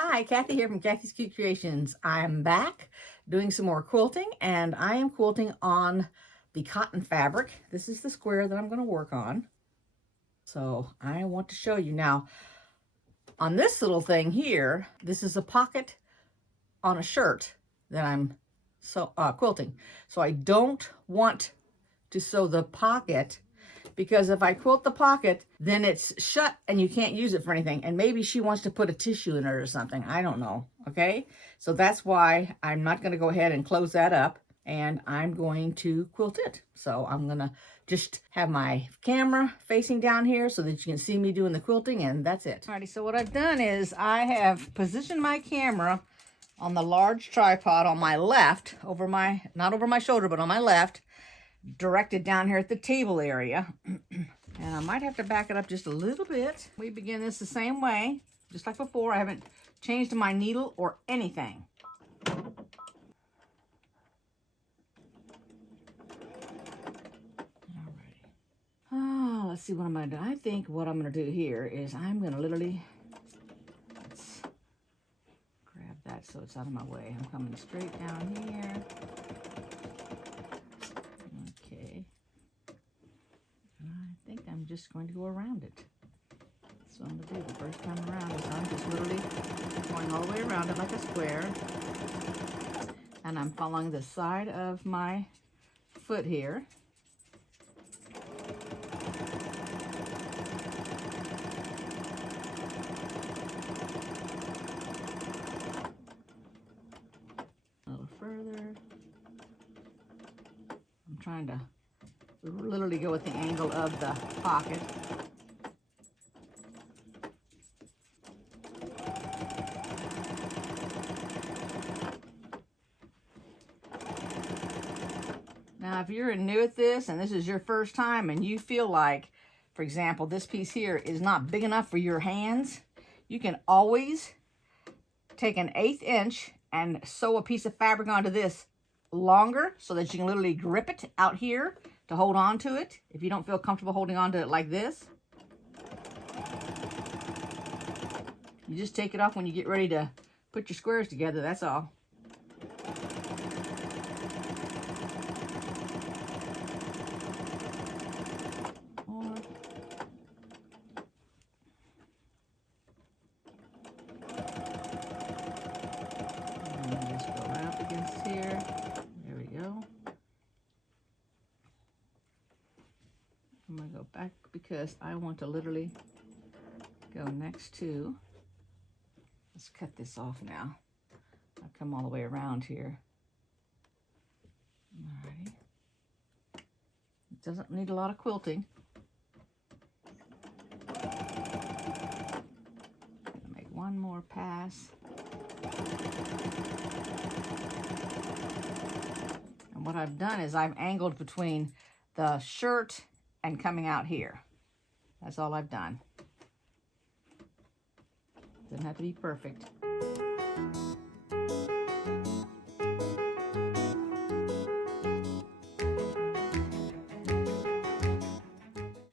Hi, Kathy here from Kathy's Cute Creations. I'm back doing some more quilting, and I am quilting on the cotton fabric. This is the square that I'm going to work on. So I want to show you now. On this little thing here, this is a pocket on a shirt that I'm quilting. So I don't want to sew the pocket, because if I quilt the pocket, then it's shut and you can't use it for anything. And maybe she wants to put a tissue in it or something. I don't know. Okay. So that's why I'm not going to go ahead and close that up, and I'm going to quilt it. So I'm going to just have my camera facing down here so that you can see me doing the quilting, and that's it. Alrighty. So what I've done is I have positioned my camera on the large tripod on my left, not over my shoulder, but on my left, directed down here at the table area. And I might have to back it up just a little bit. We begin this the same way, just like before. I haven't changed my needle or anything. Alrighty. Oh, let's see what I'm going to do. I think what I'm going to do here is I'm going to literally, let's grab that so it's out of my way. I'm coming straight down here. Okay. I think I'm just going to go around it. So I'm going to do the first time around is I'm just literally going all the way around it like a square. And I'm following the side of my foot here. A little further. I'm trying to literally go with the angle of the pocket. Now, if you're new at this and this is your first time and you feel like, for example, this piece here is not big enough for your hands, you can always take an 1/8 inch and sew a piece of fabric onto this longer so that you can literally grip it out here to hold on to it if you don't feel comfortable holding on to it like this. You just take it off when you get ready to put your squares together, that's all. I'm going to go back because I want to literally go next to, let's cut this off now. I'll come all the way around here. Alrighty. It doesn't need a lot of quilting. Make one more pass. And what I've done is I've angled between the shirt and coming out here. That's all I've done. Doesn't have to be perfect.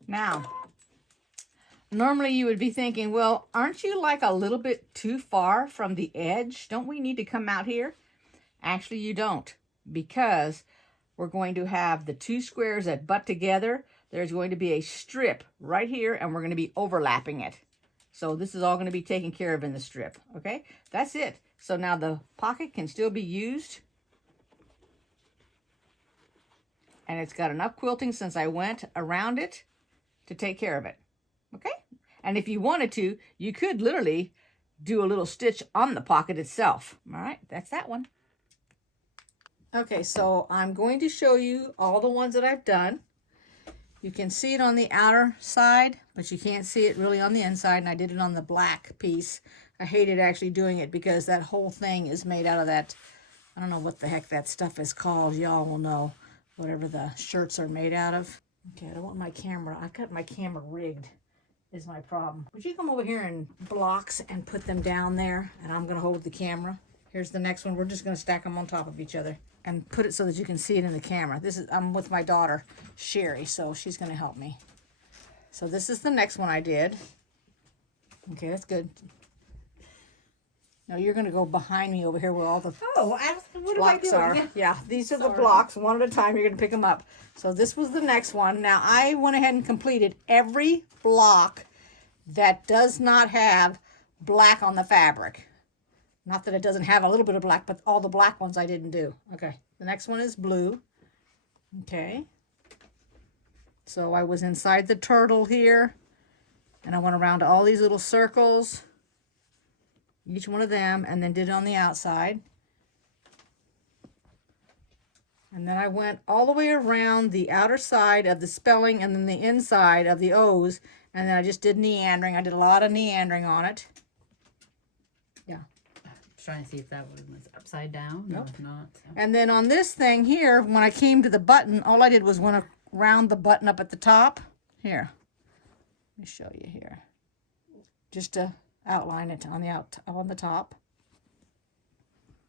Now, normally you would be thinking, well, aren't you like a little bit too far from the edge? Don't we need to come out here? Actually, you don't, because we're going to have the two squares that butt together. There's going to be a strip right here, and we're going to be overlapping it. So this is all going to be taken care of in the strip, okay? That's it. So now the pocket can still be used. And it's got enough quilting since I went around it to take care of it, okay? And if you wanted to, you could literally do a little stitch on the pocket itself. All right, that's that one. Okay, so I'm going to show you all the ones that I've done. You can see it on the outer side, but you can't see it really on the inside, and I did it on the black piece. I hated actually doing it because that whole thing is made out of that, I don't know what the heck that stuff is called. Y'all will know, whatever the shirts are made out of. Okay, I don't want my camera. I've got my camera rigged is my problem. Would you come over here and blocks and put them down there, and I'm going to hold the camera. Here's the next one. We're just going to stack them on top of each other and put it so that you can see it in the camera. I'm with my daughter, Sherry, so she's going to help me. So this is the next one I did. Okay, that's good. Now you're going to go behind me over here where all the Oh, what am I blocks doing? are. Yeah. Yeah, these are the Sorry. blocks. One at a time, you're going to pick them up. So this was the next one. Now I went ahead and completed every block that does not have black on the fabric. Not that it doesn't have a little bit of black, but all the black ones I didn't do. Okay, the next one is blue. Okay. So I was inside the turtle here, and I went around all these little circles, each one of them, and then did it on the outside. And then I went all the way around the outer side of the spelling and then the inside of the O's, and then I just did meandering. I did a lot of meandering on it. Yeah. Trying to see if that one was upside down. Nope. No, if not. So. And then on this thing here, when I came to the button, all I did was went around the button up at the top. Here, let me show you here. Just to outline it on the top,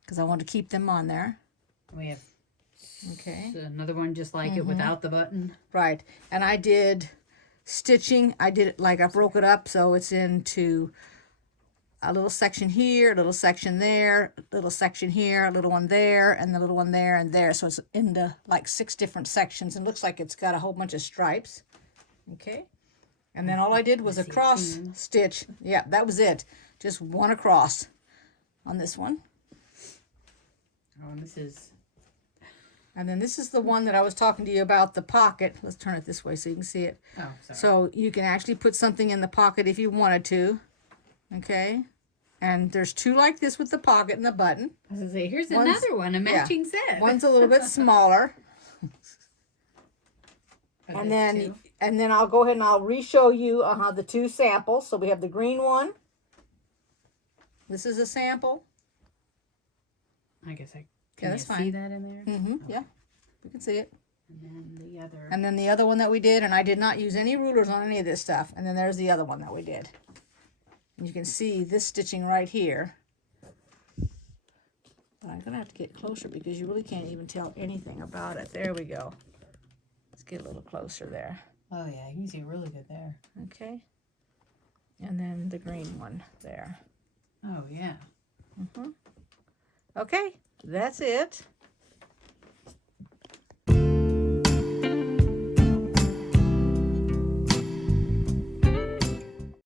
because I want to keep them on there. We have Okay. another one just like it without the button. Right. And I did stitching. I did it like I broke it up so it's into a little section here, a little section there, a little section here, a little one there, and the little one there and there. So it's into like 6 different sections, and looks like it's got a whole bunch of stripes. Okay. And then all I did was a cross stitch. Yeah, that was it. Just one across on this one. Oh, and this is... And then this is the one that I was talking to you about, the pocket. Let's turn it this way so you can see it. Oh, sorry. So you can actually put something in the pocket if you wanted to. Okay. And there's 2 like this with the pocket and the button. I was going to say, here's another one, a matching set. One's a little bit smaller. Are And those then two? and then I'll go ahead and I'll re-show you the 2 samples. So we have the green one. This is a sample. I guess I Yeah, that's you fine. see that in there? Yeah, you can see it. And then the other. And then the other one that we did, and I did not use any rulers on any of this stuff. And then there's the other one that we did. And you can see this stitching right here. But I'm going to have to get closer because you really can't even tell anything about it. There we go. Let's get a little closer there. Oh, yeah, you can see really good there. Okay. And then the green one there. Oh, yeah. Okay, that's it.